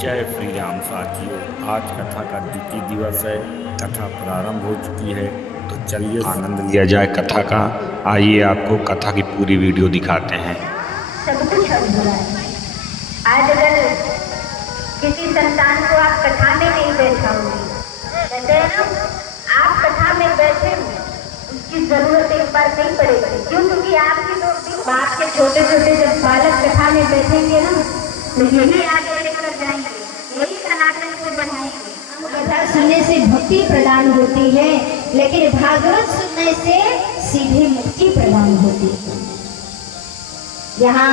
जय श्री राम साथियों, आज कथा का द्वितीय दिवस है। कथा प्रारंभ हो चुकी है, तो चलिए आनंद लिया जाए कथा का। आइए आपको कथा की पूरी वीडियो दिखाते हैं। सब कुछ अधूरा है। आज अगर किसी संतान को आप कथा में नहीं बैठाओगे, कहते हैं ना, आप कथा में बैठे उसकी जरूरत एक बार नहीं पड़ेगी। क्यों? क्योंकि आपकी तो बाप के छोटे छोटे जब बालक कथा में बैठेंगे ना, तो यही आगे लेकर जाएंगे, यही सनातन को बढ़ाएंगे। कथा सुनने से भक्ति प्रदान होती है, लेकिन भागवत सुनने से सीधे मुक्ति प्रदान होती है। यहाँ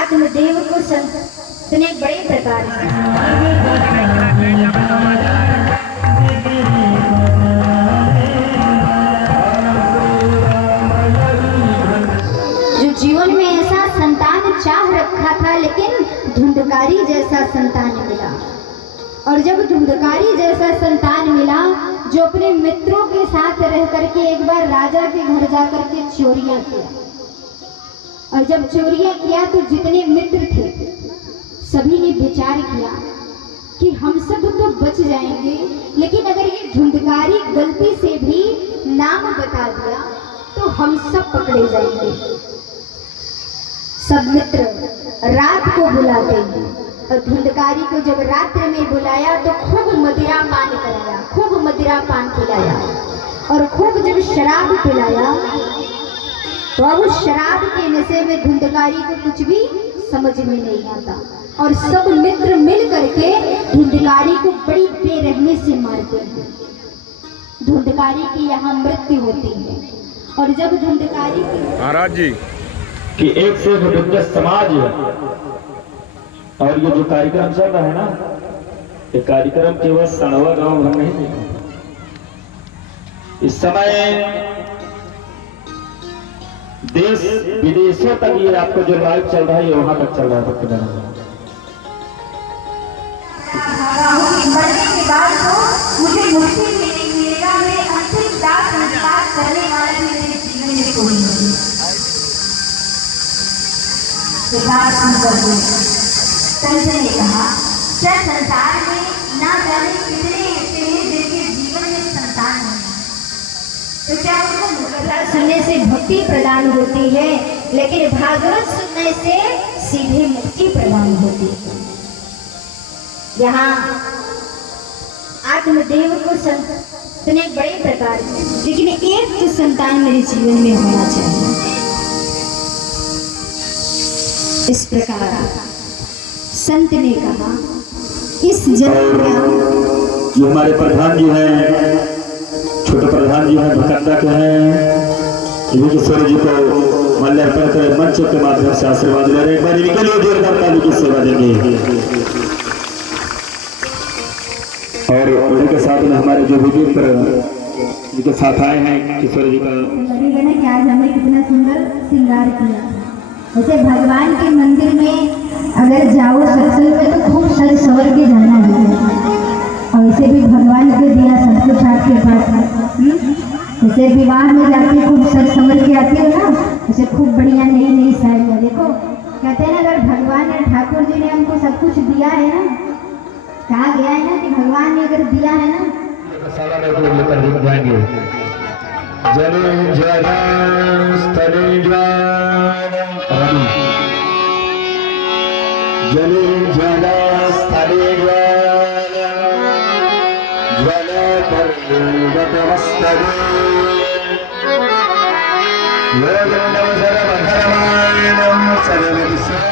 आत्मदेव को सुने बड़े प्रकार जो जीवन में ऐसा संतान चाह रखा था, लेकिन धुंधकारी जैसा संतान मिला। और जब धुंधकारी जैसा संतान मिला, जो अपने मित्रों के साथ रह करके एक बार राजा के घर जाकर के चोरियां किया, और जब चोरियां किया तो जितने मित्र थे सभी ने विचार किया कि हम सब तो बच जाएंगे, लेकिन अगर ये धुंधकारी गलती से भी नाम बता दिया तो हम सब पकड़े जाएंगे। सब मित्र रात को बुलाते हैं, और धुंधकारी को जब रात्रि में बुलाया तो खूब मदिरा पान कराया, खूब मदिरा पान खिलाया, और खूब जब शराब पिलाया तो अब उस शराब के नशे में धुंधकारी को कुछ भी समझ में नहीं आता, और सब मित्र मिल करके धुंधकारी को बड़ी बेरहमी से मारते हैं। धुंधकारी की यहाँ मृत्यु होती है। और जब धुंधकारी की महाराज जी कि एक से विद्या समाज है, और ये जो कार्यक्रम चल रहा है ना, ये कार्यक्रम केवल सणवा गांव भर नहीं है। इस समय देश विदेशों तक ये आपको जो लाइव चल रहा है, ये वहां तक चल रहा है। मरने के बाद तो मुझे मुक्ति मिलेगा, मैं अंतिम दाह संस्कार करने वाला भी मेरे जीवन में कोई नहीं। संत ने कहा, क्या संसार में ना जाने कितने ऐसे हैं जिनके जीवन में संतान नहीं, तो क्या उनको कथा सुनने से भक्ति प्रदान होती है, लेकिन भागवत सुनने से सीधे मुक्ति प्रदान होती है। यहाँ आत्मदेव को सुने बड़े प्रकार, लेकिन एक तो संतान मेरे जीवन में होना चाहिए। इस प्रकार संत ने कहा, इस जन्म में जो हमारे प्रधान जी हैं, छोटे प्रधान जी हैं, भकंदा के हैं, योगेश्वर जी को माल्यार्पण कर मंच के माध्यम से आशीर्वाद ले रहे हैं। एक बार इनके लिए जोरदार ताली की सेवा देंगे। और उनके साथ में हमारे जो विजेंद्र जी के साथ आए हैं, किशोर जी का कि आज हमने कितना सुंदर श्रृंगार किया। जैसे भगवान के मंदिर में अगर जाओ सत्संग में तो खूब सज सवर के जाना है, और इसे भी भगवान के दिया सब कुछ आपके पास। जैसे विवाह में जाके खूब सज संवर के आती हो ना, जैसे खूब बढ़िया नई नई साड़ियाँ। देखो कहते हैं ना, अगर भगवान ने ठाकुर जी ने हमको सब कुछ दिया है ना, कहा गया है ना कि भगवान ने अगर दिया है ना, जले जला स्थले जले जला स्थले ज्वल पर्वतमस्तके योगेन्द्रं सर्वधर्माणां सर्वविश्वं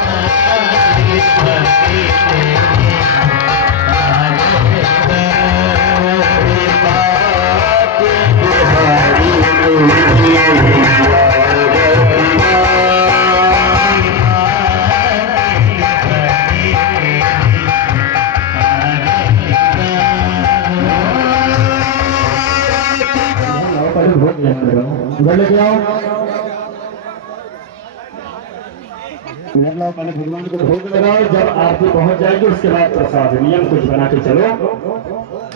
पहले भगवान को भोग लगाओ। जब आरती पहुंच जाएगी उसके बाद प्रसाद नियम कुछ बना के चलो,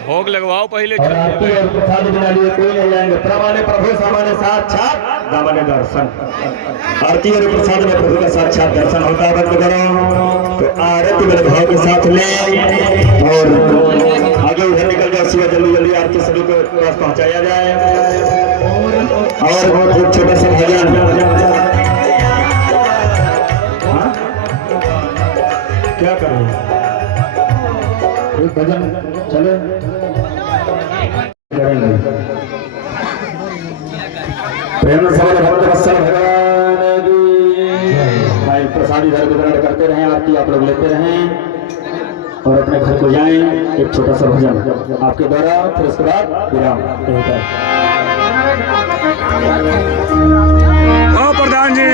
भोग लगवाओ पहले, और आरती और प्रसाद बना लिए कोई नहीं जाएंगे। प्रमाणे प्रभु सामान्य साक्षात दामन दर्शन। आरती और प्रसाद में प्रभु का साक्षात दर्शन होता है भक्त करो। तो आरती मेरे भाव के साथ ले और आगे उधर निकल जाओ, सीधा जल्दी जल्दी आरती सभी को पास पहुंचाया जाए। और एक छोटा सा भजन, क्या करें, एक भजन चले प्रेम सवाल भक्त वत्सल भगवान की। भाई प्रसादी घर वितरण करते रहें, आरती आप लोग लेते रहें और अपने घर को जाएं। एक छोटा सा भजन आपके द्वारा, फिर उसके बाद विराम। प्रधान जी